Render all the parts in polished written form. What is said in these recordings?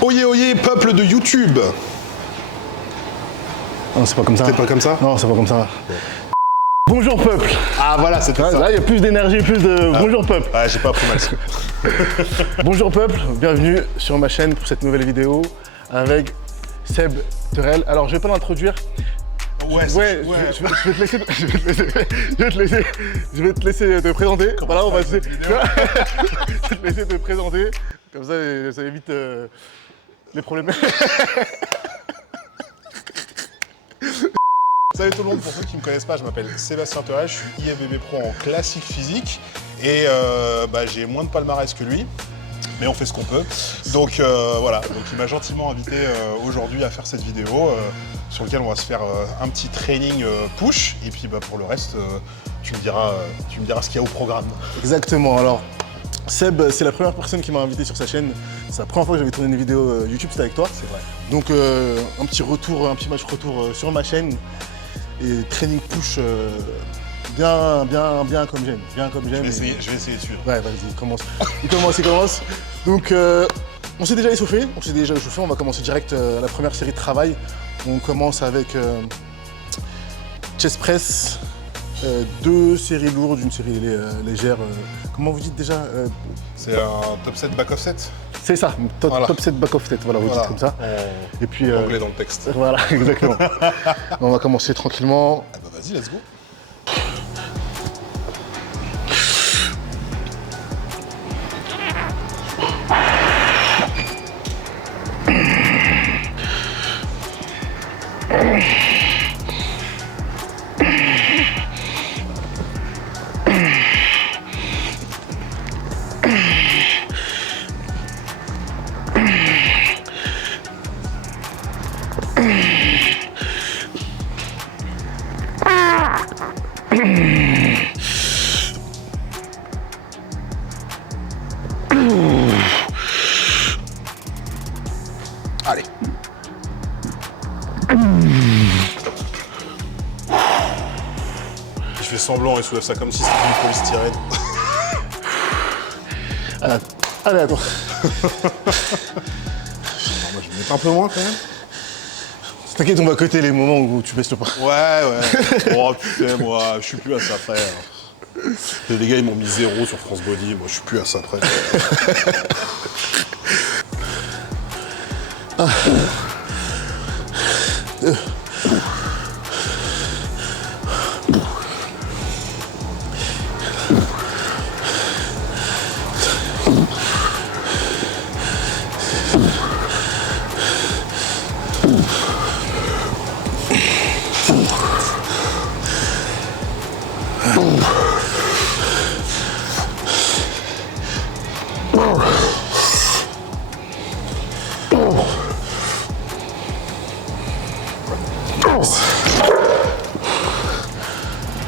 Oyez, oyez, peuple de YouTube. Non, c'est pas comme ça. C'est pas comme ça? Non, c'est pas comme ça. Bonjour peuple. Ah voilà, c'était ça. Là, il y a plus d'énergie, plus de... Bonjour peuple. Ah, j'ai pas appris mal ça. Bonjour peuple, bienvenue sur ma chaîne pour cette nouvelle vidéo avec Seb Terrel. Alors, je vais pas l'introduire. Ouais, Je vais te laisser te présenter. Voilà, on va essayer. Je vais te laisser te présenter. Comme ça évite les problèmes. Salut tout le monde, pour ceux qui ne me connaissent pas, je m'appelle Sébastien Terrel, je suis IFBB Pro en classique physique et j'ai moins de palmarès que lui, mais on fait ce qu'on peut. Donc voilà, donc il m'a gentiment invité aujourd'hui à faire cette vidéo sur laquelle on va se faire un petit training push et puis pour le reste, tu me diras ce qu'il y a au programme. Exactement, alors Seb, c'est la première personne qui m'a invité sur sa chaîne. C'est la première fois que j'avais tourné une vidéo YouTube, c'était avec toi. C'est vrai. Donc un petit match retour sur ma chaîne. Et training push bien comme j'aime. Je vais essayer de suivre. Ouais, vas-y, commence. Il commence. Donc on s'est déjà échauffé, on va commencer direct la première série de travail. On commence avec chest press, 2 séries lourdes, une série légère. Comment vous dites déjà C'est un top 7 back off set. C'est ça, Voilà. top 7 back off tête, voilà, vous dites comme ça. Et puis Anglais dans le texte. voilà, exactement. On va commencer tranquillement. Ah bah vas-y, let's go. Allez. Je fais semblant et soulève ça comme si c'était une polystyrène. Allez, attends. Moi je vais mettre un peu moins quand même. T'inquiète, on va coter les moments où tu baisses le pas. Ouais. Oh putain, moi je suis plus à ça frère. Les gars ils m'ont mis 0 sur France Body, moi je suis plus à ça frère.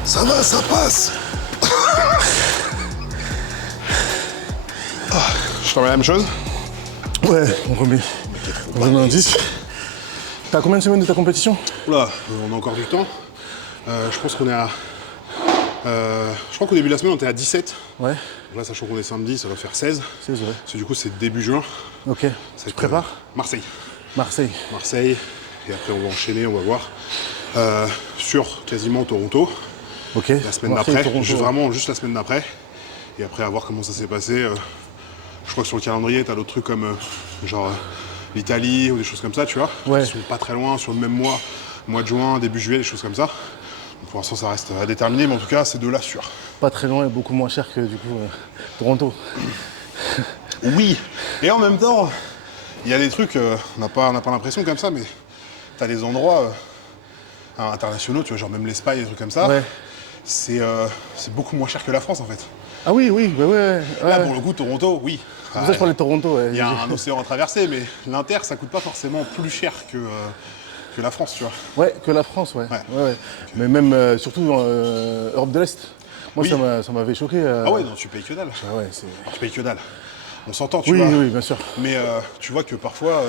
Ça va, ça passe. Je t'en mets la même chose. Ouais, on remet un 10. T'as combien de semaines de ta compétition? Oula, on a encore du temps. Je pense qu'on est à... je crois qu'au début de la semaine, on était à 17. Ouais. Là, sachant qu'on est samedi, ça va faire 16. 16, ouais. Parce que du coup, c'est début juin. Ok. Tu prépares Marseille. Marseille. Et après, on va enchaîner, on va voir. Sur quasiment Toronto. Ok. La semaine Marseille, d'après. Toronto, Vraiment juste la semaine d'après. Et après, à voir comment ça s'est passé. Je crois que sur le calendrier, t'as d'autres trucs comme l'Italie ou des choses comme ça, tu vois. Ouais. Qui sont pas très loin, sur le même mois de juin, début juillet, des choses comme ça. Donc, pour l'instant, ça reste à déterminer, mais en tout cas, c'est 2 là sûr. Pas très loin et beaucoup moins cher que du coup Toronto. Oui. Et en même temps, il y a des trucs, on n'a pas l'impression comme ça, mais t'as des endroits internationaux, tu vois, genre même l'Espagne, des trucs comme ça. Ouais. C'est beaucoup moins cher que la France en fait. Ah oui, bah ouais. Là, pour le coup, Toronto, oui. C'est pour ça que je parlais de Toronto, ouais. Il y a un océan à traverser, mais l'Inter, ça coûte pas forcément plus cher que la France, tu vois. Ouais, que la France, ouais. Mais même, surtout dans Europe de l'Est. Moi, Oui. ça m'avait choqué. Ah ouais, non, tu payes que dalle. Ah ouais, c'est... Tu payes que dalle. On s'entend, tu Oui, vois. oui, bien sûr. Mais tu vois que parfois,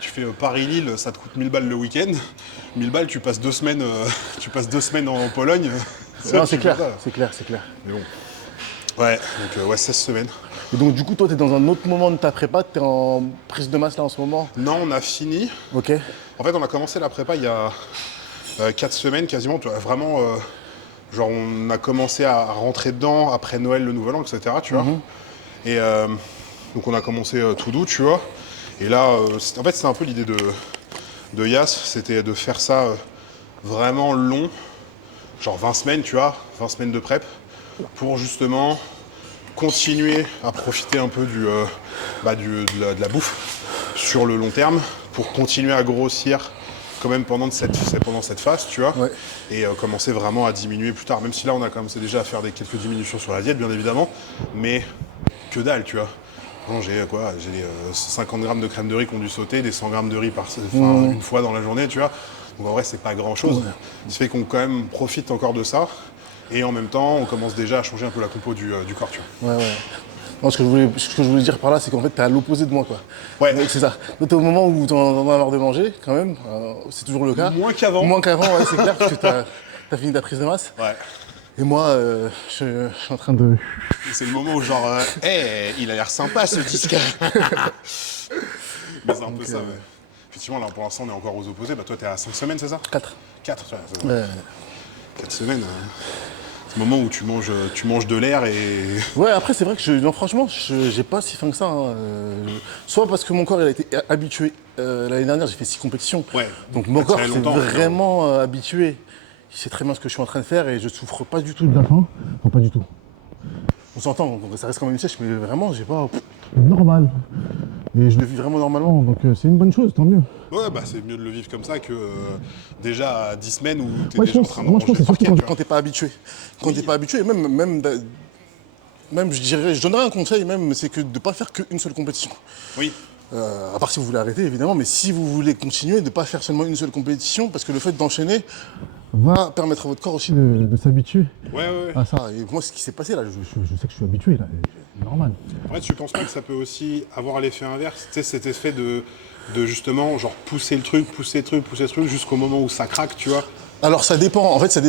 tu fais Paris-Lille, ça te coûte 1000 balles le week-end. 1000 balles, tu passes 2 semaines, en Pologne. Non, c'est clair, c'est clair. Mais bon. Ouais, donc ouais, 16 semaines. Et donc du coup, toi, t'es dans un autre moment de ta prépa, t'es en prise de masse là en ce moment? Non, on a fini. Ok. En fait, on a commencé la prépa il y a 4 semaines quasiment. Tu vois, vraiment, genre, on a commencé à rentrer dedans après Noël, le Nouvel An, etc. Tu vois. Et donc, on a commencé tout doux, tu vois. Et là, en fait, c'était un peu l'idée de Yas, c'était de faire ça vraiment long, genre 20 semaines, tu vois, 20 semaines de prep, pour justement continuer à profiter un peu de la bouffe sur le long terme, pour continuer à grossir quand même pendant cette phase, tu vois, Ouais. et commencer vraiment à diminuer plus tard, même si là on a commencé déjà à faire quelques diminutions sur la diète, bien évidemment, mais que dalle, tu vois. Bon, j'ai 50 grammes de crème de riz qui ont dû sauter, des 100 grammes de riz une fois dans la journée, tu vois. Donc en vrai, c'est pas grand chose. Ce qui fait qu'on quand même profite encore de ça. Et en même temps, on commence déjà à changer un peu la compo du corps, tu vois. Ouais. Non, ce que je voulais dire par là, c'est qu'en fait, t'es à l'opposé de moi, quoi. Ouais. Donc, c'est ça. Donc, t'es au moment où t'en as marre de manger, quand même. C'est toujours le cas. Moins qu'avant. Moins qu'avant, ouais, c'est clair, parce que t'as fini ta prise de masse. Ouais. Et moi, je suis en train de... C'est le moment où genre, il a l'air sympa ce disque. Mais c'est un peu ça, ouais. Effectivement, là, pour l'instant, on est encore aux opposés. Bah, toi, t'es à 5 semaines, c'est ça? 4. 4, tu vois. C'est vrai. 4 semaines. C'est le moment où tu manges de l'air et... Ouais, après, c'est vrai que non, franchement, j'ai pas si faim que ça. Hein. Soit parce que mon corps il a été habitué. L'année dernière, j'ai fait 6 compétitions. Ouais. Donc mon corps très s'est longtemps, vraiment habitué. Il sait très bien ce que je suis en train de faire et je souffre pas du tout de la faim. Non, pas du tout. On s'entend, donc ça reste quand même une sèche, mais vraiment, j'ai pas... Normal. Et je le vis vraiment normalement, donc c'est une bonne chose, tant mieux. Ouais, bah c'est mieux de le vivre comme ça que déjà à 10 semaines où t'es Moi, déjà en train de manger c'est surtout par quatre, quand t'es pas habitué. Quand t'es pas habitué, même je donnerais un conseil même, c'est que de pas faire qu'une seule compétition. Oui. À part si vous voulez arrêter, évidemment, mais si vous voulez continuer, de ne pas faire seulement une seule compétition, parce que le fait d'enchaîner va permettre à votre corps aussi de s'habituer Ouais. à ça. Et moi, ce qui s'est passé là, je sais que je suis habitué, là, c'est normal. En fait, tu penses pas que ça peut aussi avoir l'effet inverse? Tu sais, cet effet de justement, genre pousser le truc jusqu'au moment où ça craque, tu vois? Alors ça dépend, en fait ça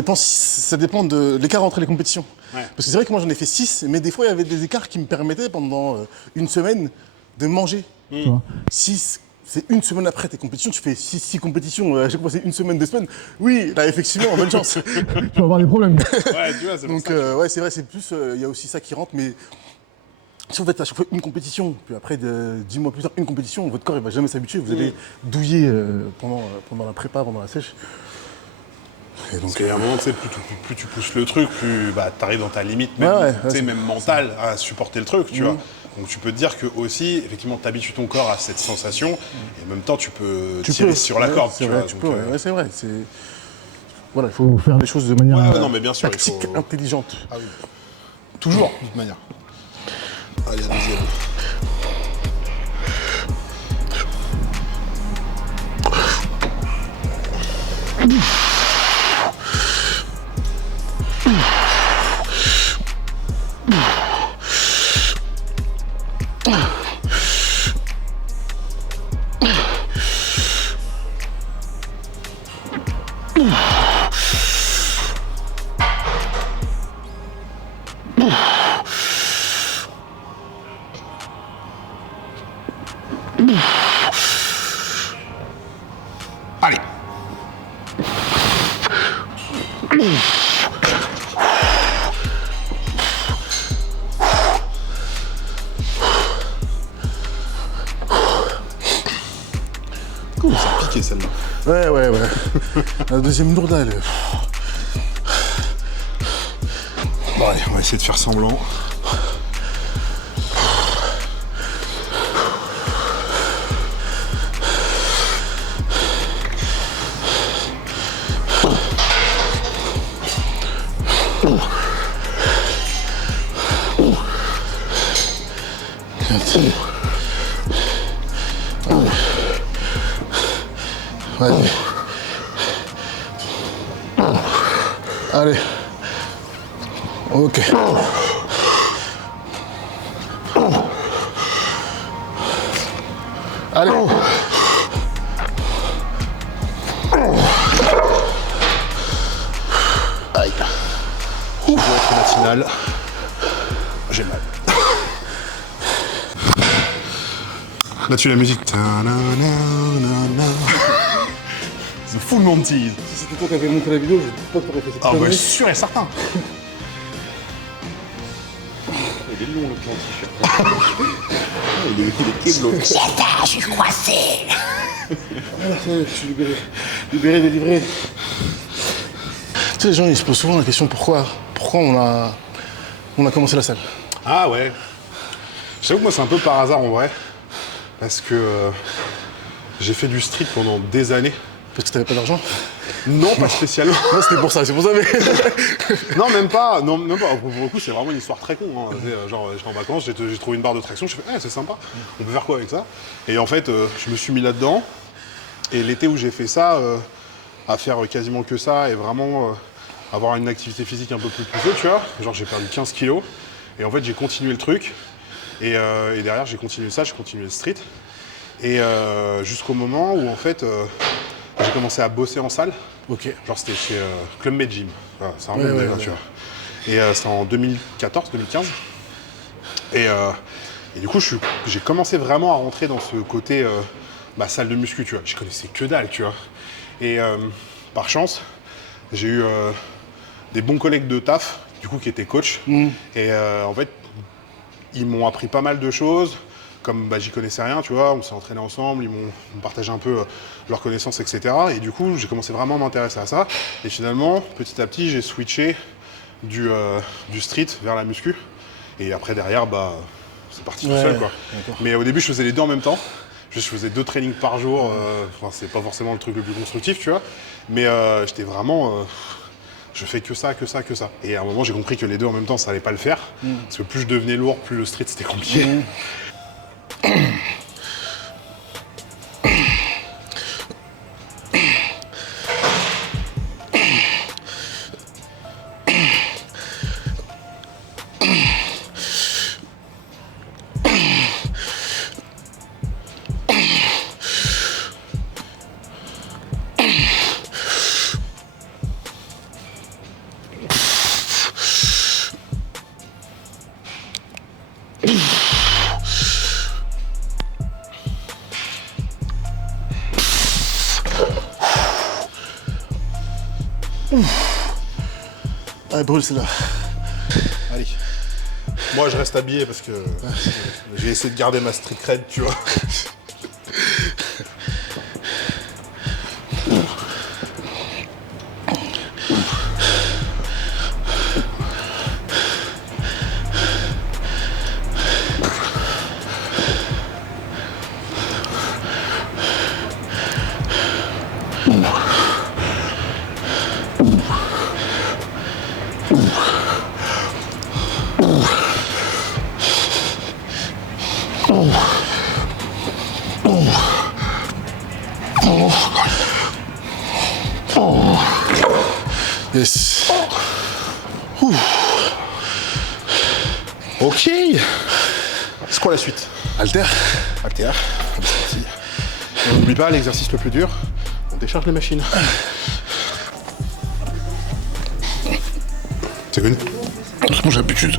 dépend de l'écart entre les compétitions. Ouais. Parce que c'est vrai que moi j'en ai fait 6, mais des fois il y avait des écarts qui me permettaient pendant une semaine de manger. Tu vois. 6, c'est une semaine après tes compétitions, tu fais 6 compétitions, à chaque fois c'est une semaine, 2 semaines. Oui, là effectivement, bonne chance. Tu vas avoir des problèmes. Ouais, tu vois, c'est pour Donc ça. ouais, c'est vrai, c'est plus, il y a aussi ça qui rentre, mais si vous faites à chaque fois une compétition, puis après 10 mois plus tard une compétition, votre corps il va jamais s'habituer, vous allez douiller pendant la prépa, pendant la sèche. Et donc, à un moment, tu sais, plus tu pousses le truc, plus bah, tu arrives dans ta limite, même, même mentale, à supporter le truc, tu vois. Donc tu peux te dire que aussi, effectivement, tu habitues ton corps à cette sensation, et en même temps, tu peux tirer sur la corde, tu vois. C'est vrai. Voilà, il faut faire les choses de manière non, mais bien sûr, tactique, intelligente. Ah oui. Toujours, de toute manière. Allez, la deuxième. Allez. Ouh, ça a piqué celle-là. Ouais. La deuxième lourde, elle. Bon, allez, on va essayer de faire semblant. Vas-y. Allez. Ok. Allez. Aïe. Je dois être matinal. J'ai mal. Là-dessus, la musique. The Full Monty. Si c'était toi qui avais monté la vidéo, je ne dis pas que t'aurais fait cette Ah, bah, connerie. sûr et certain. Il est long le plan t-shirt. Il est keblo. Ah, ça y est, je suis libéré. Libéré, délivré. Tu sais, les gens, ils se posent souvent la question pourquoi on a commencé la salle. Ah ouais. J'avoue que moi, c'est un peu par hasard en vrai. Parce que j'ai fait du street pendant des années. Parce que t'avais pas d'argent. Non, pas spécialement. Non, c'était pour ça, mais... Non, même pas. Non, même pas. Pour le coup, c'est vraiment une histoire très con. Hein. Genre, j'étais en vacances, j'ai trouvé une barre de traction, je fais, c'est sympa. On peut faire quoi avec ça? Et en fait, je me suis mis là-dedans. Et l'été où j'ai fait ça, à faire quasiment que ça et vraiment avoir une activité physique un peu plus poussée, tu vois. Genre, j'ai perdu 15 kilos. Et en fait, j'ai continué le truc. Et derrière, j'ai continué ça, j'ai continué le street. Et jusqu'au moment où, en fait, j'ai commencé à bosser en salle. Ok. Genre, c'était chez Club Med Gym. Voilà, c'est un Ouais, bon ouais, délire, ouais. tu vois. Et c'était en 2014, 2015. Et du coup, j'ai commencé vraiment à rentrer dans ce côté salle de muscu, tu vois. Je connaissais que dalle, tu vois. Et par chance, j'ai eu des bons collègues de taf, du coup, qui étaient coachs. Et en fait, ils m'ont appris pas mal de choses. Comme j'y connaissais rien, tu vois, on s'est entraînés ensemble, ils m'ont partagé un peu leurs connaissances, etc. Et du coup, j'ai commencé vraiment à m'intéresser à ça. Et finalement, petit à petit, j'ai switché du street vers la muscu. Et après, derrière, c'est parti tout seul, quoi. D'accord. Mais au début, je faisais les deux en même temps. Je faisais 2 trainings par jour. Enfin, c'est pas forcément le truc le plus constructif, tu vois. Mais j'étais vraiment... je fais que ça, que ça, que ça. Et à un moment, j'ai compris que les deux en même temps, ça allait pas le faire. Parce que plus je devenais lourd, plus le street, c'était compliqué. Ah, brûle, c'est là. Allez. Moi, je reste habillé parce que j'ai essayé de garder ma street cred, tu vois. Yes. Ok. C'est quoi la suite? Alter. Alter. C'est parti. Et on n'oublie pas l'exercice le plus dur. On décharge les machines. C'est good. C'est bon, j'ai l'habitude.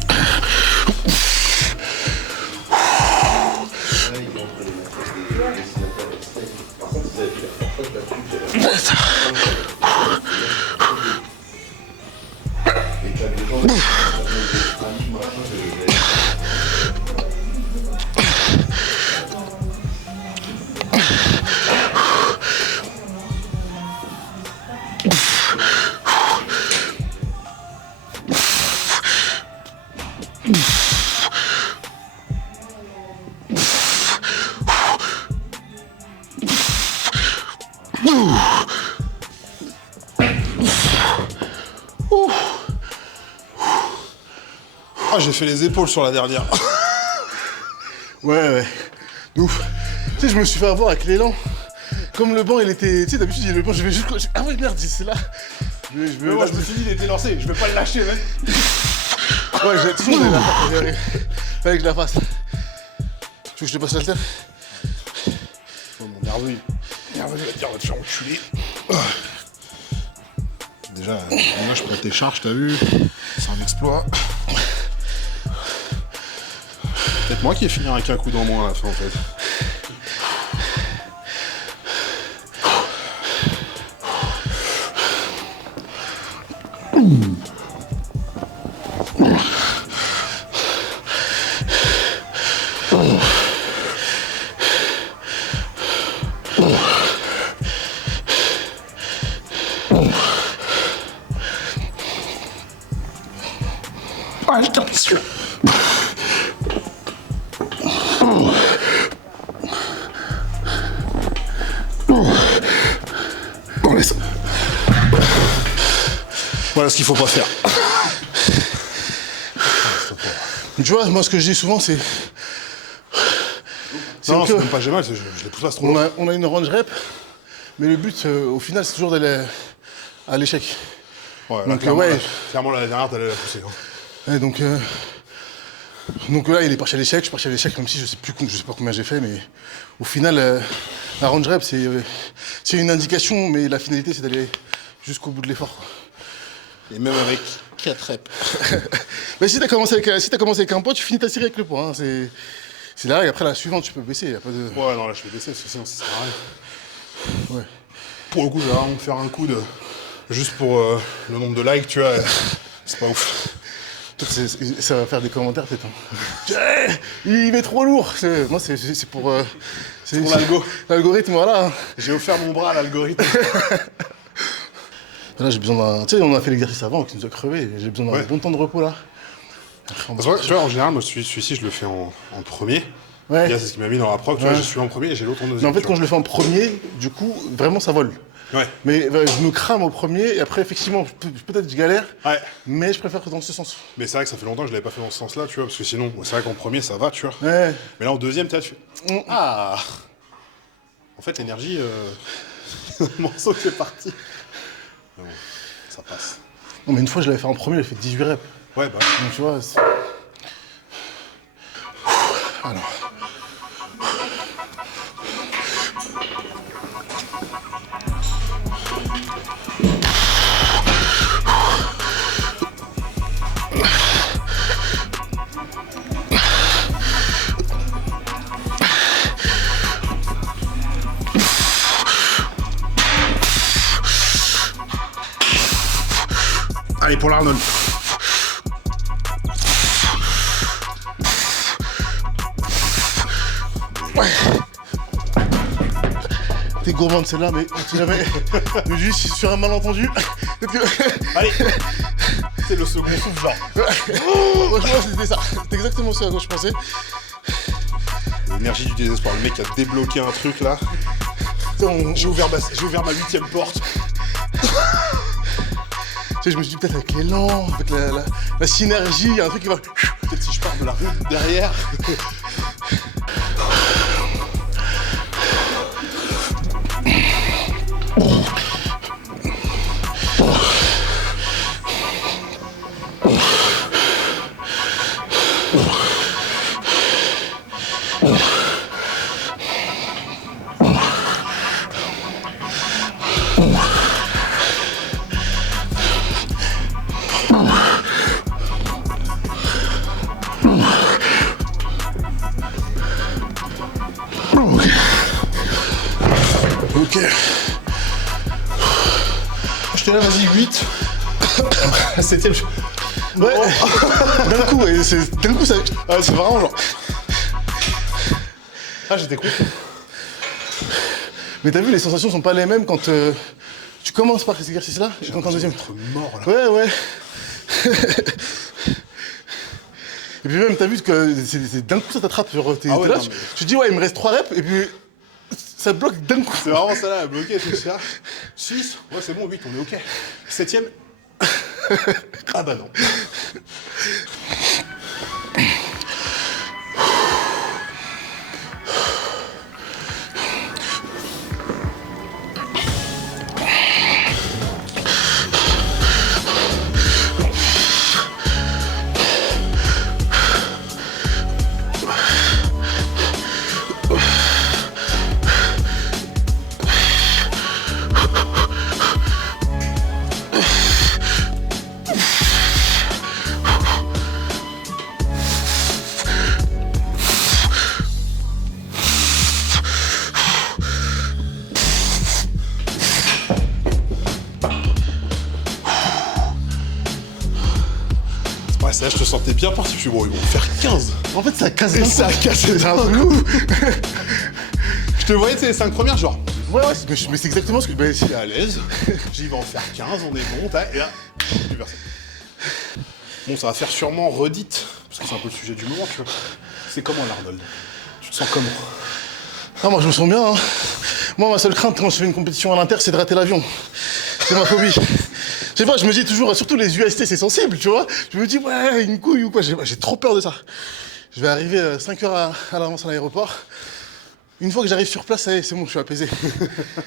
Ah, j'ai fait les épaules sur la dernière. Ouais. De ouf. Tu sais, je me suis fait avoir avec l'élan. Comme le banc, il était... Tu sais, d'habitude, le banc, je vais juste... Ah ouais, merde, c'est là. Mais moi, je me suis dit, il était lancé. Je vais pas le lâcher, mec. Ouais, j'ai toujours la face. Fallait que je la fasse. Tu veux que je te passe l'alter? Oh, mon nerveux, il va dire, va te faire enculer. Déjà, je prends tes charges, t'as vu? C'est un exploit. peut-être moi qui ai fini avec un coup d'en moins à la fin en fait. Voilà ce qu'il faut pas faire. Tu vois, moi ce que je dis souvent c'est... Non, c'est que même pas j'ai mal, je les pousse pas trop on loin. a une range rep, mais le but au final c'est toujours d'aller à l'échec. Ouais, là, Donc, clairement, ouais. clairement, la dernière, t'allais la pousser. Hein. Ouais, donc là il est parti à l'échec, je suis parti à l'échec même si je sais pas combien j'ai fait, mais au final la range rep c'est une indication, mais la finalité c'est d'aller jusqu'au bout de l'effort. Et même avec 4 reps. Mais si t'as commencé avec un poids, tu finis ta série avec le poids. Hein. C'est la règle. Après la suivante, tu peux baisser. Y a pas de... Ouais, non, là, je vais baisser, parce que sinon, ça sert à rien. Ouais. Pour le coup, je vais vraiment me faire un coup de... Juste pour le nombre de likes, tu vois, c'est pas ouf. Peut-être ça va faire des commentaires peut-être. Hein. Il met trop lourd. Moi c'est pour... c'est pour l'algo. L'algorithme, voilà. Hein. J'ai offert mon bras à l'algorithme. Là j'ai besoin d'un... Tu sais, on a fait l'exercice avant qui nous a crevé. J'ai besoin d'un bon temps de repos là. Après, Parce que, tu vois, en général, moi, celui-ci, je le fais en premier. Ouais. C'est ce qui m'a mis dans la prog, tu vois, je suis en premier et j'ai l'autre en Mais deuxième. en fait quand je le fais en premier, du coup, vraiment ça vole. Ouais. Mais je me crame au premier et après effectivement, peut-être je galère, Ouais. mais je préfère dans ce sens. Mais c'est vrai que ça fait longtemps que je l'avais pas fait dans ce sens-là, tu vois, parce que sinon, c'est vrai qu'en premier, ça va, tu vois. Ouais. Mais là, en deuxième, tu fais... Ah. En fait, l'énergie, le morceau qui est parti. Mais bon, ça passe. Non mais une fois je l'avais fait en premier, j'ai fait 18 reps. Ouais, bah... Donc tu vois... Alors... Allez, pour l'Arnold. T'es gourmand de celle-là, mais si jamais... mais juste sur un malentendu... Allez. C'est le second souffle, genre. Franchement, c'était ça. C'était exactement ça à quoi je pensais. L'énergie du désespoir. Le mec a débloqué un truc, là. J'ai ouvert ma 8ème porte. Tu sais, je me suis dit peut-être avec l'élan, avec la synergie, il y a un truc qui va... Peut-être si je pars de la route derrière. Ok. J'étais là, vas-y, 8. C'était le... Ouais. D'un coup, d'un coup ça... Ah, c'est vraiment genre... Ah, j'étais content. Mais t'as vu, les sensations sont pas les mêmes quand tu commences par cet exercice-là et quand en deuxième. Être mort, là. Ouais, ouais. Et puis même, t'as vu que d'un coup ça t'attrape. Genre, t'es Ah ouais, là, non, tu mais- te dis, ouais, il me reste 3 reps, et puis ça bloque d'un coup. C'est vraiment ça, là, bloqué, tout ça. 6. Ouais, c'est bon, 8, on est OK. 7ème. Ah bah non. Ça, je te sentais bien parti. Je suis bon, ils vont faire 15. En fait, ça casse Et d'un ça a coup. cassé d'un coup. Je te voyais, tu sais, les 5 premières, genre, Ouais, mais c'est exactement ce que je me je suis à l'aise. J'y vais en faire 15, on est bon. Et là, plus personne. Bon, ça va faire sûrement redite, parce que c'est un peu le sujet du moment, tu vois. C'est comment, l'Arnold? Tu te sens comment? Ah, moi, je me sens bien. Hein. Moi, ma seule crainte quand je fais une compétition à l'inter, c'est de rater l'avion. C'est ma phobie. Je sais pas, je me dis toujours, surtout les UST, c'est sensible, tu vois. Je me dis, ouais, une couille ou quoi. J'ai trop peur de ça. Je vais arriver 5 heures à l'avance à l'aéroport. Une fois que j'arrive sur place, ça y est, c'est bon, je suis apaisé.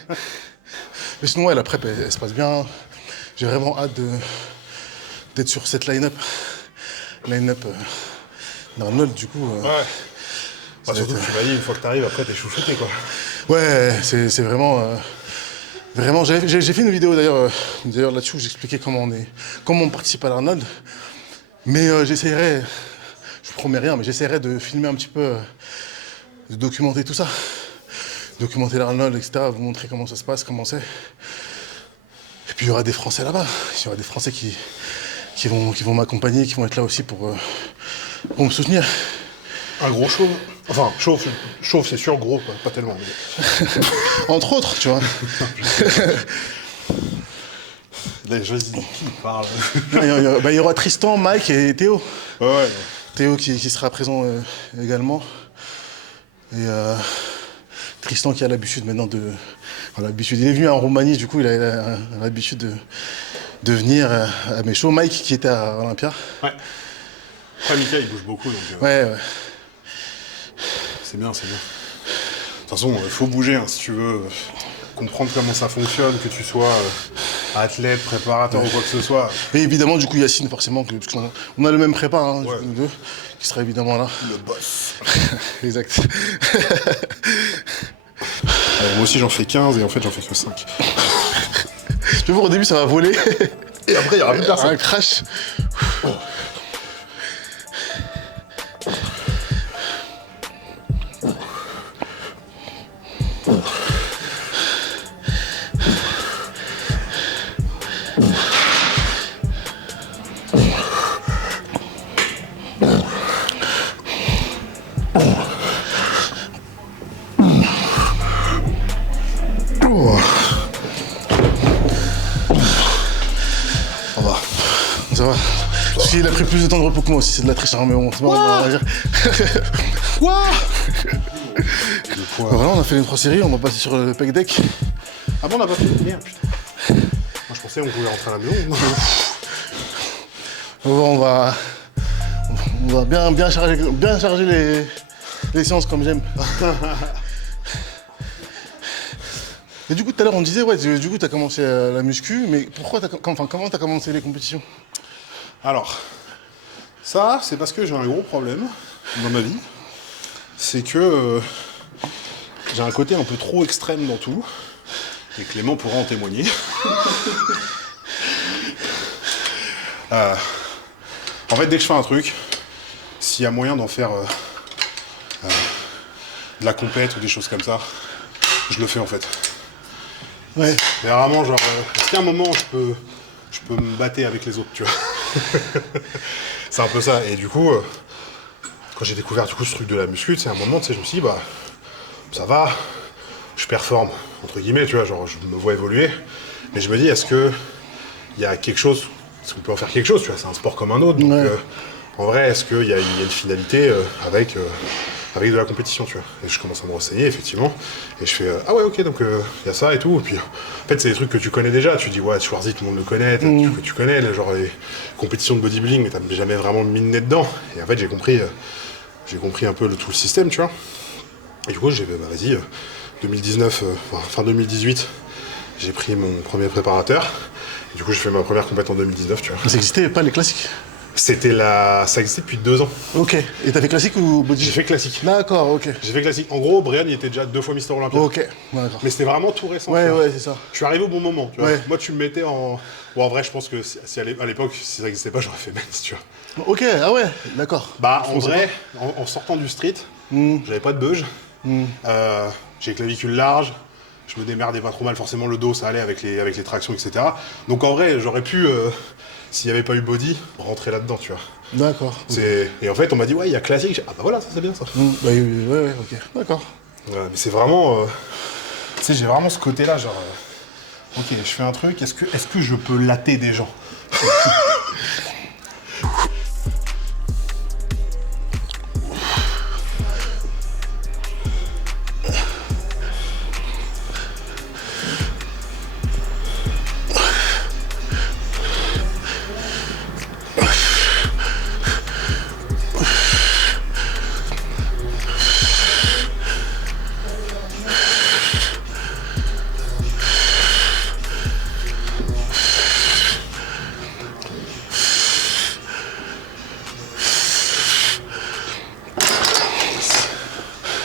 Mais sinon, ouais, la prep, elle se passe bien. J'ai vraiment hâte d'être sur cette line-up. Line-up d'Arnold, du coup. Ouais. Bah, surtout que tu m'as dit, une fois que t'arrives, après, t'es chouchouté, quoi. Ouais, c'est vraiment. Vraiment, j'ai fait une vidéo d'ailleurs là-dessus où j'expliquais comment on participe à l'Arnold. Mais j'essaierai, je vous promets rien, mais j'essaierai de filmer un petit peu, de documenter tout ça. Documenter l'Arnold, etc., vous montrer comment ça se passe, comment c'est. Et puis il y aura des Français là-bas. Il y aura des Français qui vont m'accompagner, qui vont être là aussi pour me soutenir. Un gros chauve. Enfin, chauve, c'est sûr, gros, pas tellement. Mais... Entre autres, tu vois. Là, je dis, qui parle? Il y aura Tristan, Mike et Théo. Ouais. Théo qui sera présent également. Et Tristan qui a l'habitude maintenant de... Enfin, l'habitude, il est venu en Roumanie, du coup il a l'habitude de venir à mes shows. Mike qui était à Olympia. Ouais. Après, Mika, il bouge beaucoup, donc... Ouais. C'est bien, c'est bien. De toute façon, il faut bouger, hein, si tu veux comprendre comment ça fonctionne, que tu sois athlète, préparateur ou quoi que ce soit. Et évidemment, du coup, Yacine, forcément, parce qu'on a le même prépa, hein, Ouais. nous deux, qui sera évidemment là. Le boss. Exact. Moi aussi, j'en fais 15 et en fait, j'en fais que 5. Je vais voir, au début, ça va voler. Et après, il n'y aura plus personne. Un crash. Ça va. Parce qu'il a pris plus de temps de repos que moi aussi, c'est de la triche, hein, mais bon, c'est bon, on va dire. Quoi? Voilà, on a fait les 3 séries, on va passer sur le pec deck. Ah bon, on n'a pas fait de merde, putain. Moi, je pensais qu'on pouvait rentrer à la maison. On va bien charger les séances comme j'aime. Et du coup, tout à l'heure, on disait, ouais, du coup, t'as commencé la muscu, mais pourquoi comment t'as commencé les compétitions? Alors, ça, c'est parce que j'ai un gros problème dans ma vie. C'est que j'ai un côté un peu trop extrême dans tout. Et Clément pourra en témoigner. En fait, dès que je fais un truc, s'il y a moyen d'en faire de la compète ou des choses comme ça, je le fais en fait. Ouais. Mais vraiment, genre, est-ce qu'à un moment, je peux me battre avec les autres, tu vois. C'est un peu ça. Et du coup, quand j'ai découvert du coup, ce truc de la muscu, c'est un moment, tu sais, je me suis dit, bah, ça va, je performe, entre guillemets, tu vois, genre, je me vois évoluer. Mais je me dis, est-ce que il y a quelque chose, est-ce qu'on peut en faire quelque chose, tu vois, c'est un sport comme un autre. Donc, Ouais. en vrai, est-ce qu'il y a une finalité avec de la compétition, tu vois. Et je commence à me renseigner, effectivement. Et je fais, ah ouais, ok, donc il y a ça et tout. Et puis, en fait, c'est des trucs que tu connais déjà. Tu dis, ouais, Schwarzy, tout le monde le connaît. Tu connais, genre les compétitions de bodybuilding, mais t'as jamais vraiment mis le nez dedans. Et en fait, j'ai compris un peu tout le système, tu vois. Et du coup, j'ai bah, vas-y, 2019, fin 2018, j'ai pris mon premier préparateur. Et du coup, j'ai fait ma première compétition en 2019, tu vois. Ça existait pas les classiques? Ça existait depuis 2 ans. Ok. Et t'as fait classique ou body? J'ai fait classique. D'accord, ok. J'ai fait classique. En gros, Brian, il était déjà 2 fois Mister Olympia. Ok, d'accord. Mais c'était vraiment tout récent. Ouais, tu vois. ouais, c'est ça. Je suis arrivé au bon moment, tu vois. Ouais. Moi, tu me mettais en... Bon, en vrai, je pense que si à l'époque, si ça n'existait pas, j'aurais fait men's, tu vois. Ok, ah ouais, d'accord. Bah, en Je pensais vrai, en sortant du street, j'avais pas de beuge. J'ai clavicule large. Je me démerdais pas trop mal. Forcément, le dos, ça allait avec les tractions, etc. Donc, en vrai, j'aurais pu... s'il n'y avait pas eu body, rentrer là-dedans, tu vois. D'accord. Et en fait, on m'a dit, ouais, il y a classique. Ah bah voilà, ça c'est bien ça. Bah, ouais, ok. D'accord. Ouais, mais c'est vraiment... Tu sais, j'ai vraiment ce côté-là, genre... ok, je fais un truc, est-ce que je peux latter des gens?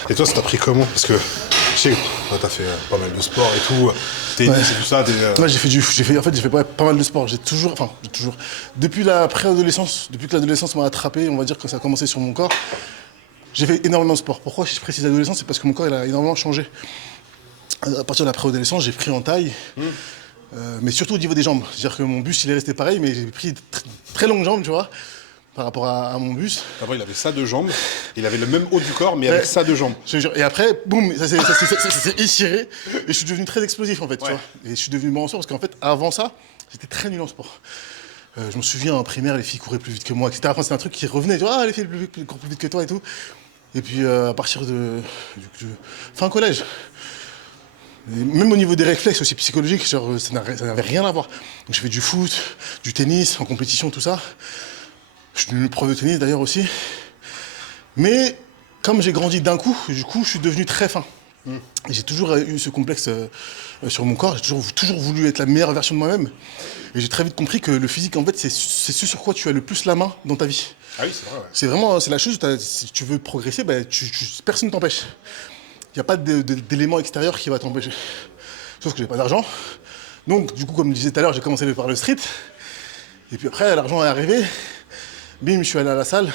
Et toi, ça t'a pris comment? Parce que, je sais, toi, t'as fait pas mal de sport et tout, tennis et tout ça. Ouais, j'ai fait pas mal de sport. J'ai toujours, depuis la préadolescence, depuis que l'adolescence m'a attrapé, on va dire que ça a commencé sur mon corps, j'ai fait énormément de sport. Pourquoi je précise adolescence? C'est parce que mon corps, il a énormément changé. À partir de la préadolescence, j'ai pris en taille, mais surtout au niveau des jambes. C'est-à-dire que mon buste, il est resté pareil, mais j'ai pris très longues jambes, tu vois, par rapport à mon buste. Avant, il avait ça de jambes, il avait le même haut du corps, mais avec ça de jambes. Je te jure. Et après, boum, ça s'est échiré, et je suis devenu très explosif, en fait, tu vois. Et je suis devenu bon en sport, parce qu'en fait, avant ça, j'étais très nul en sport. Je me souviens, en primaire, les filles couraient plus vite que moi, etc. Enfin, c'était un truc qui revenait, tu vois, ah, les filles courent plus vite que toi et tout. Et puis, à partir de fin collège, et même au niveau des réflexes aussi psychologiques, genre, ça n'avait rien à voir. Donc, je fais du foot, du tennis, en compétition, tout ça. Je suis devenu prof de tennis d'ailleurs aussi. Mais comme j'ai grandi d'un coup, du coup, je suis devenu très fin. Et j'ai toujours eu ce complexe sur mon corps. J'ai toujours voulu être la meilleure version de moi-même. Et j'ai très vite compris que le physique, en fait, c'est ce sur quoi tu as le plus la main dans ta vie. Ah oui, c'est vrai, ouais. C'est vraiment, c'est la chose, si tu veux progresser, bah, personne ne t'empêche. Il n'y a pas d'élément extérieur qui va t'empêcher. Sauf que j'ai pas d'argent. Donc, du coup, comme je disais tout à l'heure, j'ai commencé par le street. Et puis après, l'argent est arrivé. Bim, je suis allé à la salle.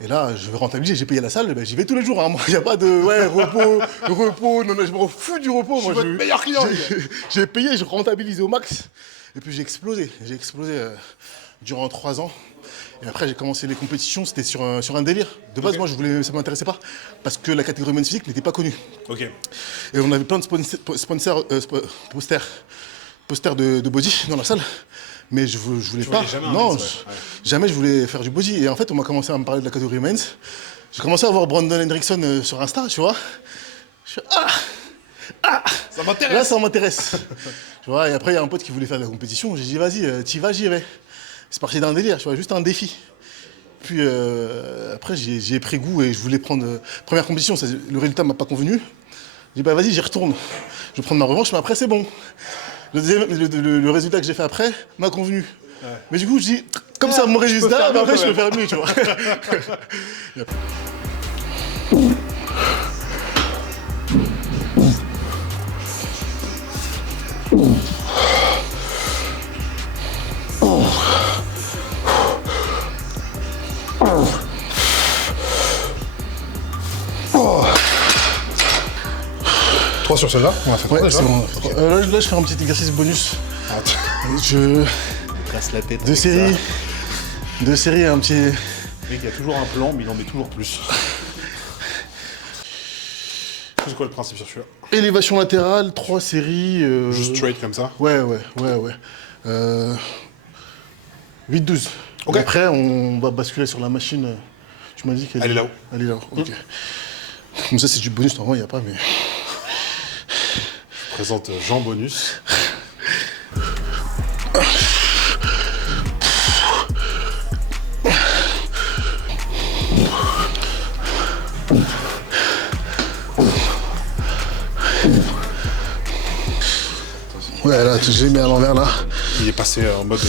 Et là, je vais rentabiliser, j'ai payé la salle, ben, j'y vais tous les jours. Hein. Moi, il n'y a pas de repos, non, je m'en fous du repos. Je suis votre meilleur client. J'ai payé, je rentabilisais au max. Et puis j'ai explosé. J'ai explosé durant 3 ans. Et après, j'ai commencé les compétitions, c'était sur un délire. De base, moi, ça ne m'intéressait pas. Parce que la catégorie men's physique n'était pas connue. Ok. Et on avait plein de posters de body dans la salle. Mais je voulais pas. Jamais je voulais faire du body. Et en fait, on m'a commencé à me parler de la catégorie men's. J'ai commencé à voir Brandon Hendrickson sur Insta, tu vois. Je suis Ça m'intéresse. Là, ça m'intéresse. Tu vois, et après, il y a un pote qui voulait faire de la compétition. J'ai dit, vas-y, t'y vas, j'y vais. C'est parti d'un délire, tu vois, juste un défi. Puis après, j'y ai pris goût et je voulais prendre. Première compétition, le résultat m'a pas convenu. J'ai dit, bah vas-y, j'y retourne. Je vais prendre ma revanche, mais après, c'est bon. Le résultat que j'ai fait après m'a convenu. Ouais. Mais du coup, je dis, comme ça, mon résultat, après, je peux faire mieux, tu vois. Trois sur celle-là? Ouais, c'est bon. Là, je fais un petit exercice bonus. Je casse la tête. Deux séries, un petit. Le mec, il y a toujours un plan, mais il en met toujours plus. C'est quoi le principe sur celui-là? Élévation latérale, 3 séries. Juste straight comme ça? Ouais. 8-12. Okay. Après, on va basculer sur la machine. Tu m'as dit qu'elle est là-haut. Elle est là-haut, ok. Comme ça, c'est du bonus, normalement, il n'y a pas, mais. Je présente Jean Bonus. Ouais, là, j'ai mis à l'envers, là. Il est passé en mode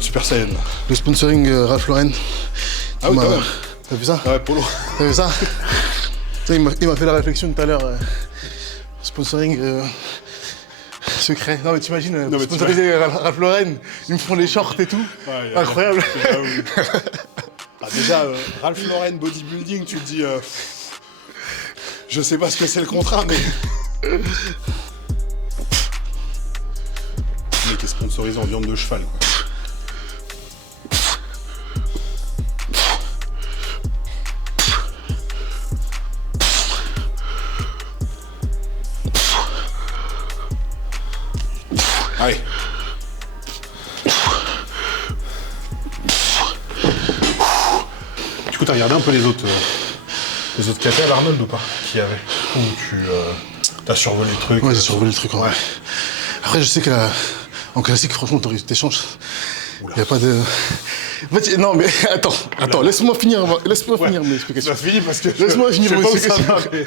Super Saiyan. Le sponsoring Ralph Lauren. Ah oui, quand même. T'as vu ça? Ouais, Polo. T'as vu ça? Il m'a fait la réflexion tout à l'heure. Sponsoring secret. Non, mais t'imagines, sponsoriser Ralph Lauren, ils me font les shorts et tout. Ouais, incroyable. Déjà, Ralph Lauren bodybuilding, tu te dis. Je sais pas ce que c'est le contrat, mais qui est sponsorisé en viande de cheval, quoi. Allez. Du coup, t'as regardé un peu les autres cafés à l'Arnold ou pas? Qu'il y avait? Ou tu t'as survolé le truc? Ouais, j'ai survolé le truc, ouais. Après, je sais qu'en classique, franchement, t'échanges. Il n'y a pas de... En fait, non, mais attends, laisse-moi finir mes explications. Ça finit parce que Laisse-moi finir mes explications. Mais...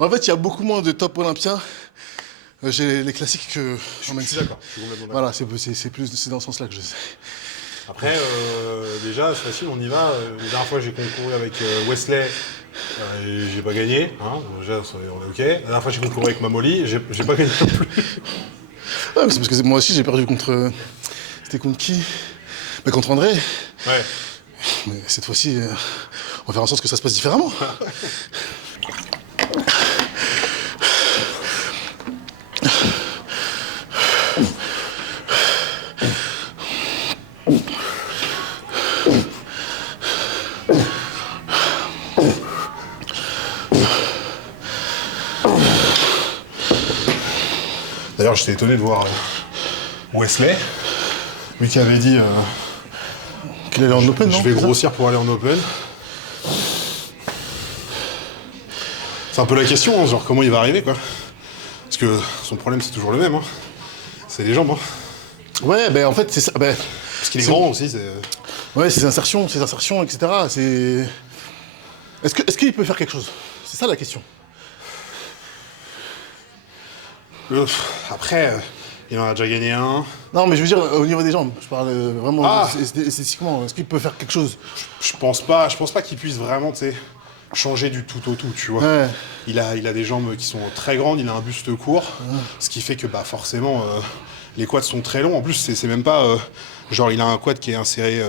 En fait, il y a beaucoup moins de top olympiens. J'ai les classiques que... Je suis d'accord, je suis complètement d'accord. Voilà, c'est dans ce sens-là que je sais. Après, déjà, c'est facile, on y va. La dernière fois, j'ai concouru avec Wesley, et j'ai pas gagné. Hein, déjà, on est OK. La dernière fois, j'ai concouru avec Mamoli, j'ai pas gagné non plus. Ouais, mais c'est parce que moi aussi, j'ai perdu contre... C'était contre qui? Bah, contre André. Ouais. Mais cette fois-ci, on va faire en sorte que ça se passe différemment. D'ailleurs, j'étais étonné de voir Wesley, lui qui avait dit Qu'il allait en Open, non? je vais grossir pour aller en Open. C'est un peu la question, hein, genre comment il va arriver, quoi. Parce que son problème, c'est toujours le même, hein. C'est les jambes, hein. Ouais, ben en fait, c'est ça. Ben, Parce qu'il est grand aussi, c'est... ouais, ses insertions, etc. C'est... Est-ce qu'il peut faire quelque chose? C'est ça la question. Après, il en a déjà gagné un. Non, mais je veux dire, au niveau des jambes, je parle vraiment Ah. esthétiquement. Est-ce qu'il peut faire quelque chose? Je pense pas qu'il puisse vraiment, tu sais, changer du tout au tout, tu vois. Ouais. Il a des jambes qui sont très grandes, il a un buste court, ce qui fait que bah forcément les quads sont très longs. En plus, c'est même pas genre il a un quad qui est inséré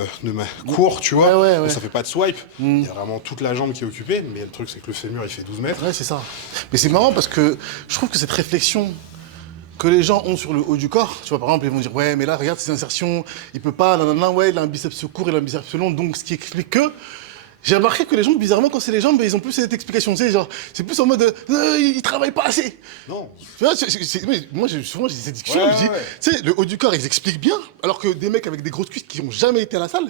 court, tu vois. Ouais. Donc, ça fait pas de swipe. Il y a vraiment toute la jambe qui est occupée, mais le truc c'est que le fémur il fait 12 mètres. Ouais, c'est ça. Mais c'est marrant parce que je trouve que cette réflexion que les gens ont sur le haut du corps, tu vois, par exemple, ils vont dire, ouais, mais là, regarde ses insertions, il peut pas, nanana, ouais, il a un biceps court, il a un biceps long, donc ce qui explique que... J'ai remarqué que les gens, bizarrement, quand c'est les jambes, ils ont plus cette explication, tu sais, genre, c'est plus en mode, il travaille pas assez. Non. Tu vois, moi, souvent, j'ai cette discussion, je dis, tu sais, le haut du corps, ils expliquent bien, alors que des mecs avec des grosses cuisses qui ont jamais été à la salle,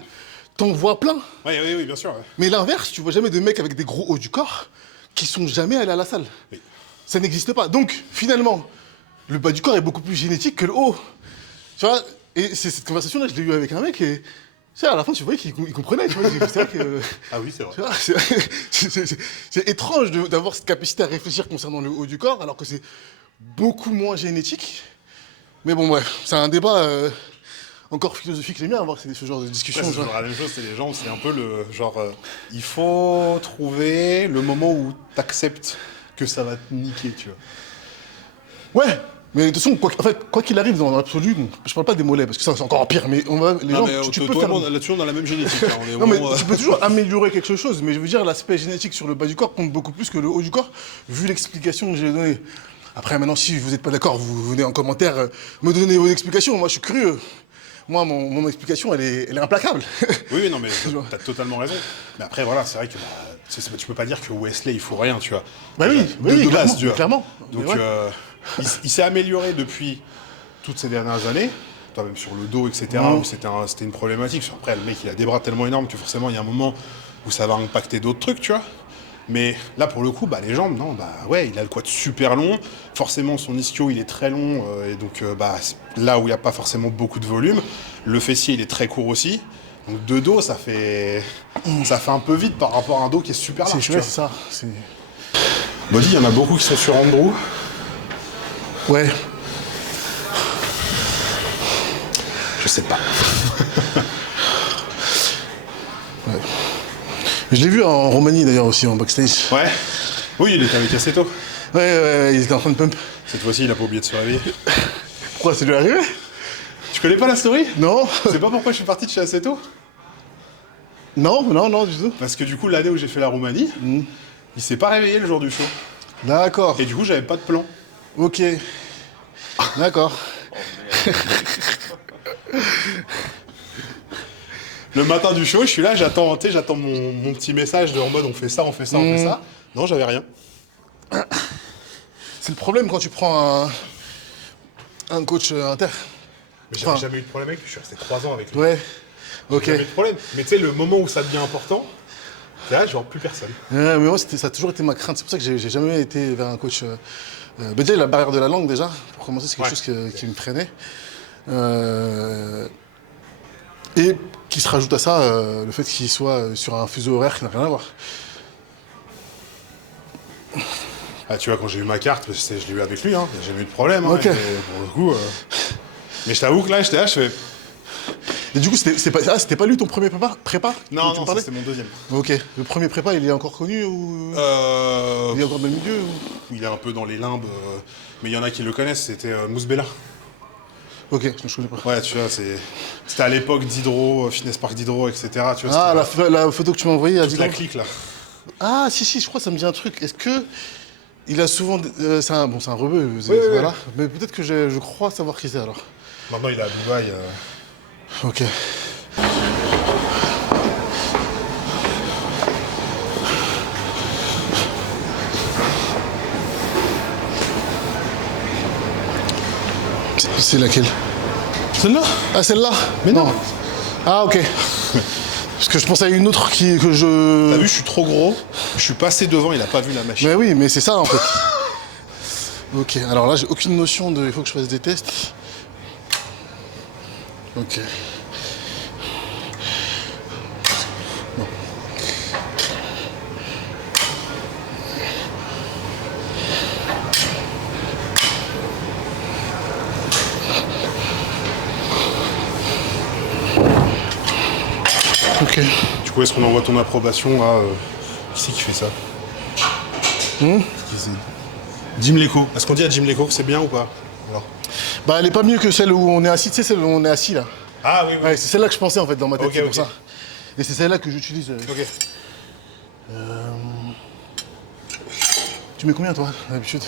t'en vois plein. Oui, bien sûr. Ouais. Mais l'inverse, tu vois jamais de mecs avec des gros hauts du corps qui sont jamais allés à la salle. Oui. Ça n'existe pas. Donc, finalement, le bas du corps est beaucoup plus génétique que le haut. Tu vois, et cette conversation-là, je l'ai eue avec un mec et... Tu sais, à la fin, tu voyais qu'il comprenait, tu vois. C'est vrai que... Ah oui, c'est vrai. Tu vois, c'est étrange d'avoir cette capacité à réfléchir concernant le haut du corps, alors que c'est beaucoup moins génétique. Mais bon, bref, c'est un débat encore philosophique, j'aime bien avoir ce genre de discussion. Ouais, c'est toujours la même chose, c'est les jambes, c'est un peu le genre... il faut trouver le moment où t'acceptes que ça va te niquer, tu vois. Ouais, mais de toute façon, quoi qu'il arrive dans l'absolu, bon, je parle pas des mollets, parce que ça c'est encore pire, mais les gens, tu peux faire... Là-dessus, on a la même génétique. Hein, on est Non, mais vraiment, tu peux toujours améliorer quelque chose, mais je veux dire, l'aspect génétique sur le bas du corps compte beaucoup plus que le haut du corps, vu l'explication que j'ai donnée. Après, maintenant, si vous n'êtes pas d'accord, vous venez en commentaire me donner vos explications. Moi, je suis curieux. Moi, mon explication, elle est implacable. Oui, non, mais t'as totalement raison. Mais après, voilà, c'est vrai que tu peux pas dire que Wesley, il faut rien, tu vois. Bah oui, de base, tu vois. clairement. Donc, Mais ouais. il s'est amélioré depuis toutes ces dernières années. Toi, même sur le dos, etc., où c'était une problématique. Après, le mec, il a des bras tellement énormes que forcément, il y a un moment où ça va impacter d'autres trucs, tu vois. Mais là, pour le coup, bah, les jambes, non, bah ouais, il a le quad super long. Forcément, son ischio, il est très long. Et donc, bah, là où il n'y a pas forcément beaucoup de volume, le fessier, il est très court aussi. Donc, de dos, ça fait un peu vite par rapport à un dos qui est super large. C'est ça. Body, il y en a beaucoup qui sont sur Andrew. Ouais. Je sais pas. Ouais. Je l'ai vu en Roumanie d'ailleurs aussi, en backstage. Ouais. Oui, il était avec Assetto. Ouais, il était en train de pump. Cette fois-ci, il a pas oublié de se réveiller. Pourquoi c'est lui arrivé? Tu connais pas la story? Non. C'est pas pourquoi je suis parti de chez Assetto? Non, du tout. Parce que du coup, l'année où j'ai fait la Roumanie, il s'est pas réveillé le jour du show. D'accord. Et du coup, j'avais pas de plan. Ok. D'accord. Le matin du show, je suis là, j'attends mon petit message de en mode on fait ça, on fait ça, on fait ça. Non, j'avais rien. C'est le problème quand tu prends un coach inter. Mais j'avais Enfin, jamais eu de problème avec lui, je suis resté 3 ans avec lui. Ouais, ok. Jamais eu de problème. Mais tu sais, le moment où ça devient important, c'est là, genre plus personne. Ouais, mais moi, ça a toujours été ma crainte. C'est pour ça que j'ai jamais été vers un coach. Déjà, la barrière de la langue, déjà, pour commencer, c'est quelque chose qui me freinait. Et qui se rajoute à ça, le fait qu'il soit sur un fuseau horaire qui n'a rien à voir. Ah, tu vois, quand j'ai eu ma carte, je l'ai eu avec lui, hein. J'ai jamais eu de problème. Hein, Ok. et pour le coup. Mais je t'avoue que là, j'étais là, je fais. Et du coup, c'était pas lui ton premier prépa dont Non, tu me non, parlais c'était mon deuxième. Ok. Le premier prépa, il est encore connu ou il est encore dans le milieu ou... Il est un peu dans les limbes, mais il y en a qui le connaissent, c'était Mousse Bella. Ok, je connais pas. Ouais, tu vois, c'était à l'époque d'Hydro, Fitness Park d'Hydro, etc. Tu vois, Ah, c'était la photo que tu m'as envoyée à toute la Dijon. clique, là. Ah, si, je crois que ça me dit un truc. Est-ce que il a souvent... c'est un rebeu, Oui, voilà. oui. Mais peut-être que je crois savoir qui c'est alors. Maintenant, il est à Dubaï. Ok. C'est laquelle? Celle-là? Ah, celle-là? Mais non. Ah, ok. Parce que je pensais à une autre que je... T'as vu, je suis trop gros. Je suis passé devant, il a pas vu la machine. Mais oui, mais c'est ça en fait. Ok, alors là j'ai aucune notion de... Il faut que je fasse des tests. Ok. Non. Ok. Du coup, est-ce qu'on envoie ton approbation à... Qui c'est qui fait ça? Qui c'est Jim Leco. Est-ce qu'on dit à Jim Leco que c'est bien ou pas? Alors. Bah elle est pas mieux que celle où on est assis, tu sais, celle où on est assis là. Ah oui, oui. Ouais, c'est celle-là que je pensais en fait dans ma tête, Ok, c'est pour ok. ça. Et c'est celle-là que j'utilise. Ok. Tu mets combien toi d'habitude?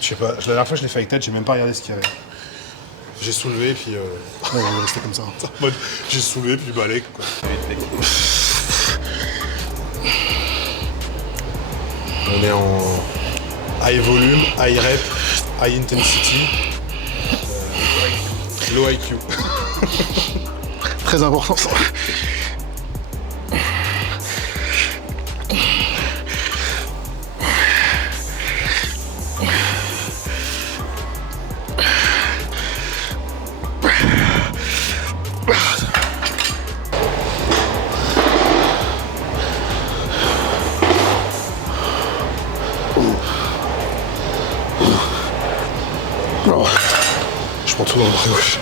Je sais pas, la dernière fois je l'ai fait avec tête, j'ai même pas regardé ce qu'il y avait. J'ai soulevé, puis... Ouais, on va rester comme ça. en mode, j'ai soulevé, puis balai, quoi. On est en high volume, high rep, high intensity, low IQ. Très important ça. Je prends tout dans le bras gauche.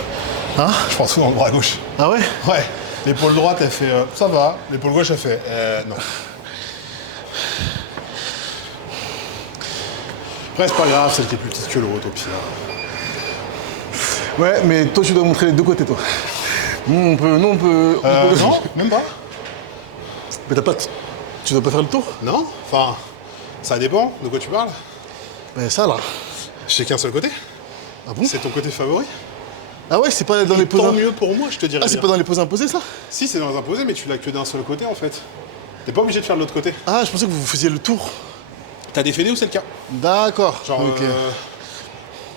Hein? Je prends tout dans le bras gauche. Ah ouais? Ouais. L'épaule droite, elle fait ça va. L'épaule gauche, elle fait non. Après, c'est pas grave, celle qui est plus petite que l'autre, au pire. Ouais, mais toi tu dois montrer les deux côtés toi. Nous on peut... Non, même pas. Mais tu dois pas faire le tour? Non. Enfin, ça dépend de quoi tu parles. Ben ça là. J'ai qu'un seul côté. Ah bon? C'est ton côté favori. Ah ouais, c'est pas dans les poses... Tant mieux pour moi, je te dirais. Ah c'est bien. pas dans les poses imposées ça? Si, c'est dans les imposés, mais tu l'as que d'un seul côté, en fait. T'es pas obligé de faire de l'autre côté. Ah je pensais que vous faisiez le tour. T'as des fédés ou c'est le cas? D'accord. Genre, ok.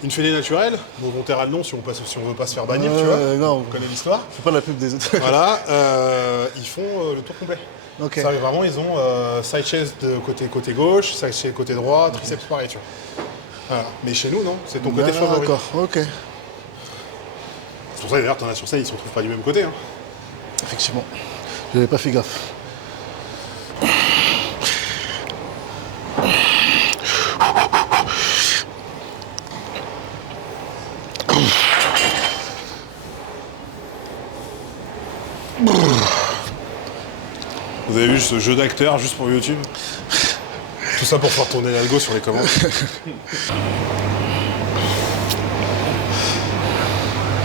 une fédé naturelle, volontaire non, si on veut pas se faire bannir, tu vois. non. On connaît l'histoire. Fais pas la pub des autres. Voilà, ils font le tour complet. Ok. Ça arrive vraiment, ils ont side chest de côté gauche, side chest côté droit, triceps pareil, tu vois. Voilà. Mais chez nous, non, c'est ton côté favori. D'accord, ok. C'est pour ça d'ailleurs, t'en as sur ça, ils se retrouvent pas du même côté. Hein. Effectivement. J'avais pas fait gaffe. Vous avez vu ce jeu d'acteur juste pour YouTube? Tout ça pour faire tourner l'algo sur les commandes.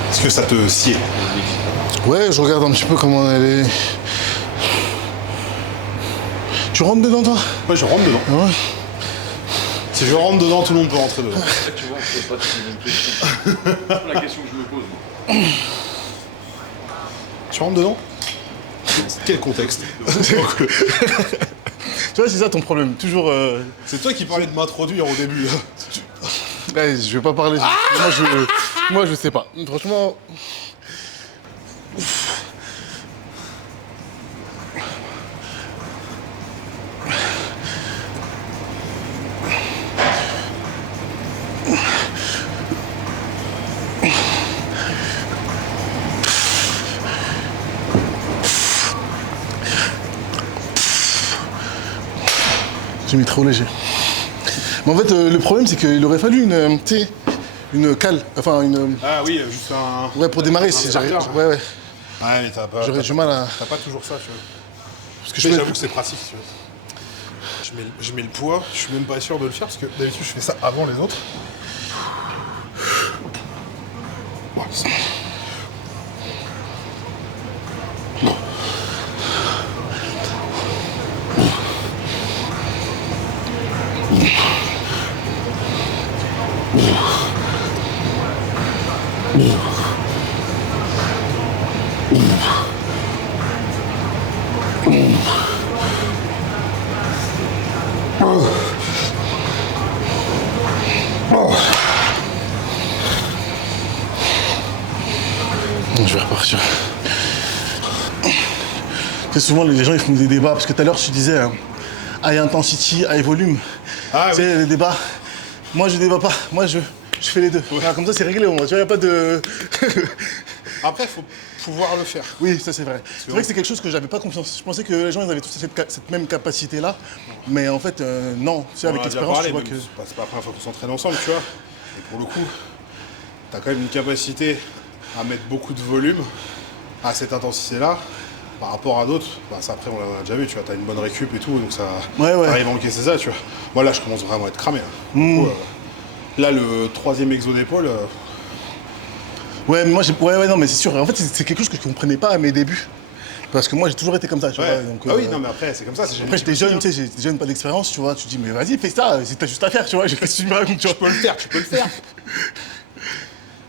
Est-ce que ça te sied? Ouais, je regarde un petit peu comment elle est. Tu rentres dedans toi? Ouais, je rentre dedans. Ah ouais. Si je rentre dedans, tout le monde peut rentrer dedans. Tu vois, c'est pas une question. C'est la question que je me pose. Moi. Tu rentres dedans? Quel contexte? Tu vois, c'est ça ton problème. Toujours. C'est toi qui parlais de m'introduire au début. Ouais, je vais pas parler. Moi, je sais pas. Franchement. J'ai mis trop léger. Mais en fait, le problème, c'est qu'il aurait fallu tu sais, une cale. Enfin, une. Ah oui, juste un... Ouais, pour démarrer, si j'arrive. Ouais, ouais. Ouais, mais t'as pas... J'aurais du mal à. T'as pas toujours ça, tu vois. Parce que Mais je j'avoue que c'est pratique, tu vois. Je mets le poids, je suis même pas sûr de le faire, parce que d'habitude, je fais ça avant les autres. Ouais, c'est- Je vais repartir. C'est souvent les gens ils font des débats parce que tout à l'heure je te disais high intensity, high volume. Ah Tu oui. sais les débats. Moi je débat pas. Moi je fais les deux. Voilà, comme ça c'est réglé au moins. Tu vois, y a pas de. Après, il faut pouvoir le faire. Oui, ça c'est vrai. C'est vrai que c'est quelque chose que j'avais pas confiance. Je pensais que les gens ils avaient tous cette même capacité là, mais en fait non. Tu sais, avec On en a déjà l'expérience tu parlé, vois même, que. c'est pas la première fois qu'on s'entraîne ensemble, tu vois. Et pour le coup, t'as quand même une capacité à mettre beaucoup de volume à cette intensité-là. Par rapport à d'autres, bah ça après on l'a déjà vu, tu vois, t'as une bonne récup et tout, donc ça Ouais, ouais. t'arrives à encaisser ça, tu vois. Moi là je commence vraiment à être cramé. Là, du coup, là le 3e exo d'épaule, Ouais, mais moi ouais, non mais c'est sûr. En fait c'est quelque chose que je comprenais pas à mes débuts. Parce que moi j'ai toujours été comme ça, tu vois. Donc, ah oui, non mais après c'est comme ça, c'est après j'étais jeune, tu sais, j'étais jeune, pas d'expérience, tu vois. Tu te dis mais vas-y fais ça, c'est t'as juste à faire, tu vois. Qu'est-ce que tu me racontes, tu vois. Tu peux le faire, tu peux le faire.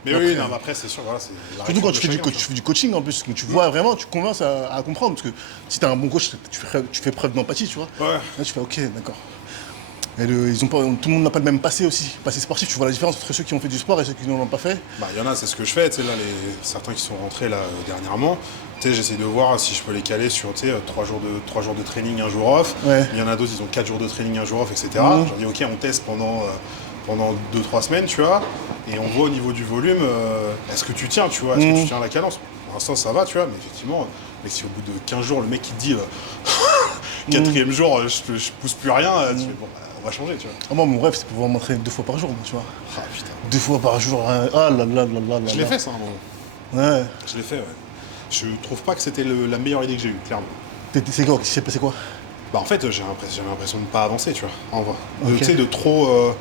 Mais oui, non mais après c'est sûr, voilà, c'est la Surtout quand tu récup de fais, chacun, tu fais du coaching en plus, où tu vois vraiment, tu commences à comprendre. Parce que si t'as un bon coach, tu fais preuve d'empathie, tu vois. Ouais. Là tu fais ok, d'accord. Et ils ont pas, tout le monde n'a pas le même passé aussi. Passé sportif, tu vois la différence entre ceux qui ont fait du sport et ceux qui ne l'ont pas fait. Bah, il y en a, c'est ce que je fais, tu sais, là, certains qui sont rentrés là dernièrement, tu sais, j'essaie de voir si je peux les caler sur, tu sais, 3 jours de training, 1 jour off. Ouais. Il y en a d'autres, ils ont 4 jours de training, 1 jour off, etc. J'en dis, ok, on teste pendant 2-3 semaines, tu vois, et on voit au niveau du volume, est-ce que tu tiens, tu vois, est-ce que tu tiens la cadence? Pour l'instant, ça va, tu vois, mais effectivement, mais si au bout de 15 jours, le mec, il te dit, 4e jour, je pousse plus rien, tu fais, bon, bah, on va changer, tu vois. Ah, moi mon rêve c'est pouvoir m'entraîner 2 fois par jour, moi, tu vois. Ah, putain. 2 fois par jour, hein. Ah là là là là là. Je l'ai fait, ça, à un moment. Ouais. Je l'ai fait, ouais. Je trouve pas que c'était la meilleure idée que j'ai eue, clairement. C'est quoi? Qui s'est passé quoi? Bah en fait, j'avais l'impression de ne pas avancer, tu vois, en vrai. Ok. Tu sais, de trop...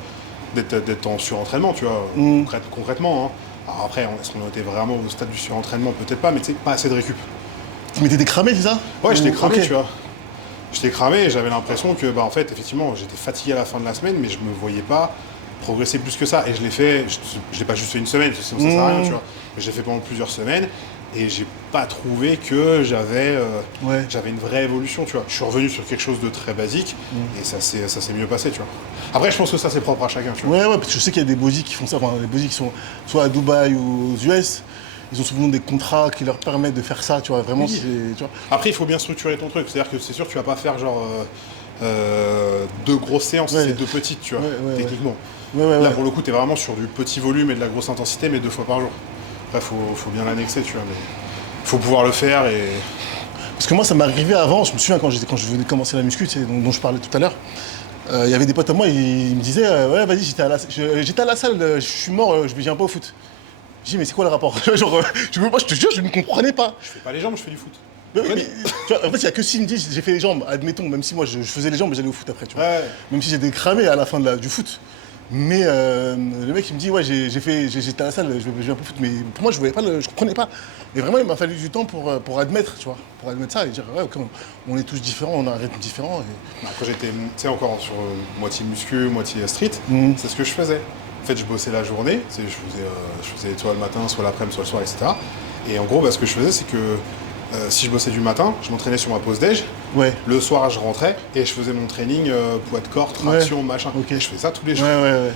d'être en surentraînement, tu vois, concrètement. Hein. Alors après, est-ce qu'on était vraiment au stade du surentraînement? Peut-être pas, mais tu sais, pas assez de récup. Mais t'étais cramé, c'est ça? Ouais, j'étais cramé, Ok. tu vois. J'étais cramé et j'avais l'impression que, bah en fait, effectivement, j'étais fatigué à la fin de la semaine, mais je me voyais pas progresser plus que ça. Et je l'ai fait, je l'ai pas juste fait une semaine, sinon ça sert à rien, tu vois. Mais je l'ai fait pendant plusieurs semaines et j'ai pas trouvé que j'avais une vraie évolution, tu vois. Je suis revenu sur quelque chose de très basique et ça s'est mieux passé, tu vois. Après, je pense que ça, c'est propre à chacun, tu vois. Ouais, parce que je sais qu'il y a des bodies qui font ça, enfin, des bodies qui sont soit à Dubaï ou aux US, ils ont souvent des contrats qui leur permettent de faire ça, tu vois, vraiment, Oui. c'est, tu vois. Après, il faut bien structurer ton truc. C'est-à-dire que c'est sûr, tu vas pas faire genre 2 grosses séances, Ouais. c'est 2 petites, tu vois, Ouais. techniquement. Ouais. Là, pour le coup, tu es vraiment sur du petit volume et de la grosse intensité, mais 2 fois par jour. Après, faut bien l'annexer, tu vois. Mais faut pouvoir le faire et. Parce que moi, ça m'est arrivé avant, je me souviens quand je venais de commencer la muscu, tu sais, dont je parlais tout à l'heure, il y avait des potes à moi, ils me disaient, ouais, vas-y, j'étais à la salle, je suis mort, je viens pas au foot. Je dis, mais c'est quoi le rapport? Genre, je te jure, je ne comprenais pas. Je fais pas les jambes, je fais du foot. Mais, tu vois, en fait, il n'y a que s'il me dit j'ai fait les jambes, admettons, même si moi je faisais les jambes, j'allais au foot après, tu vois. Ouais. Même si j'étais cramé à la fin du foot. Mais le mec il me dit ouais j'étais à la salle, je viens pas au foot, mais pour moi je voyais pas, je comprenais pas. Et vraiment il m'a fallu du temps pour admettre, tu vois, pour admettre ça et dire ouais ok, on est tous différents, on a un rythme différent. Et... Après, j'étais, tu sais, encore sur moitié muscu, moitié street, c'est ce que je faisais. En fait, je bossais la journée, tu sais, je faisais soit le matin, soit l'après-midi, soit le soir, etc. Et en gros, bah, ce que je faisais, c'est que Si je bossais du matin, je m'entraînais sur ma pause déj. Ouais. Le soir, je rentrais et je faisais mon training poids de corps, traction, machin. Ok. Et je fais ça tous les jours. Ouais.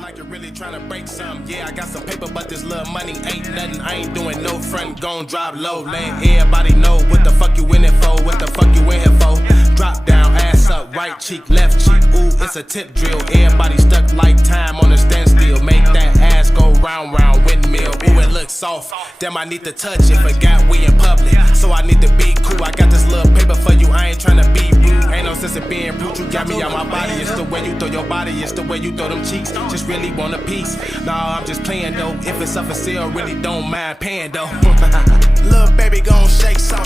Like you're really trying to break some. Yeah, I got some paper, but this little money ain't nothing. I ain't doing no front, gon' drop low. Letting everybody know what the fuck you in it for, what the fuck you in here for. Drop down, ass up, right cheek, left cheek. Ooh, it's a tip drill. Everybody stuck like time on a standstill. Make that ass go round, round, windmill. Ooh, it looks soft. Damn, I need to touch it. Forgot we in public, so I need to be cool. I got this little paper for you. I ain't trying to be rude. Ain't no sense in being rude. You got me on my body. It's the way you throw your body. It's the way you throw them cheeks. Just really want a piece. Nah, I'm just playing though. If it's up for sale, really don't mind paying though. Little baby gon' shake some.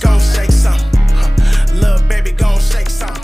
Gon' shake some. Little baby gon' shake some.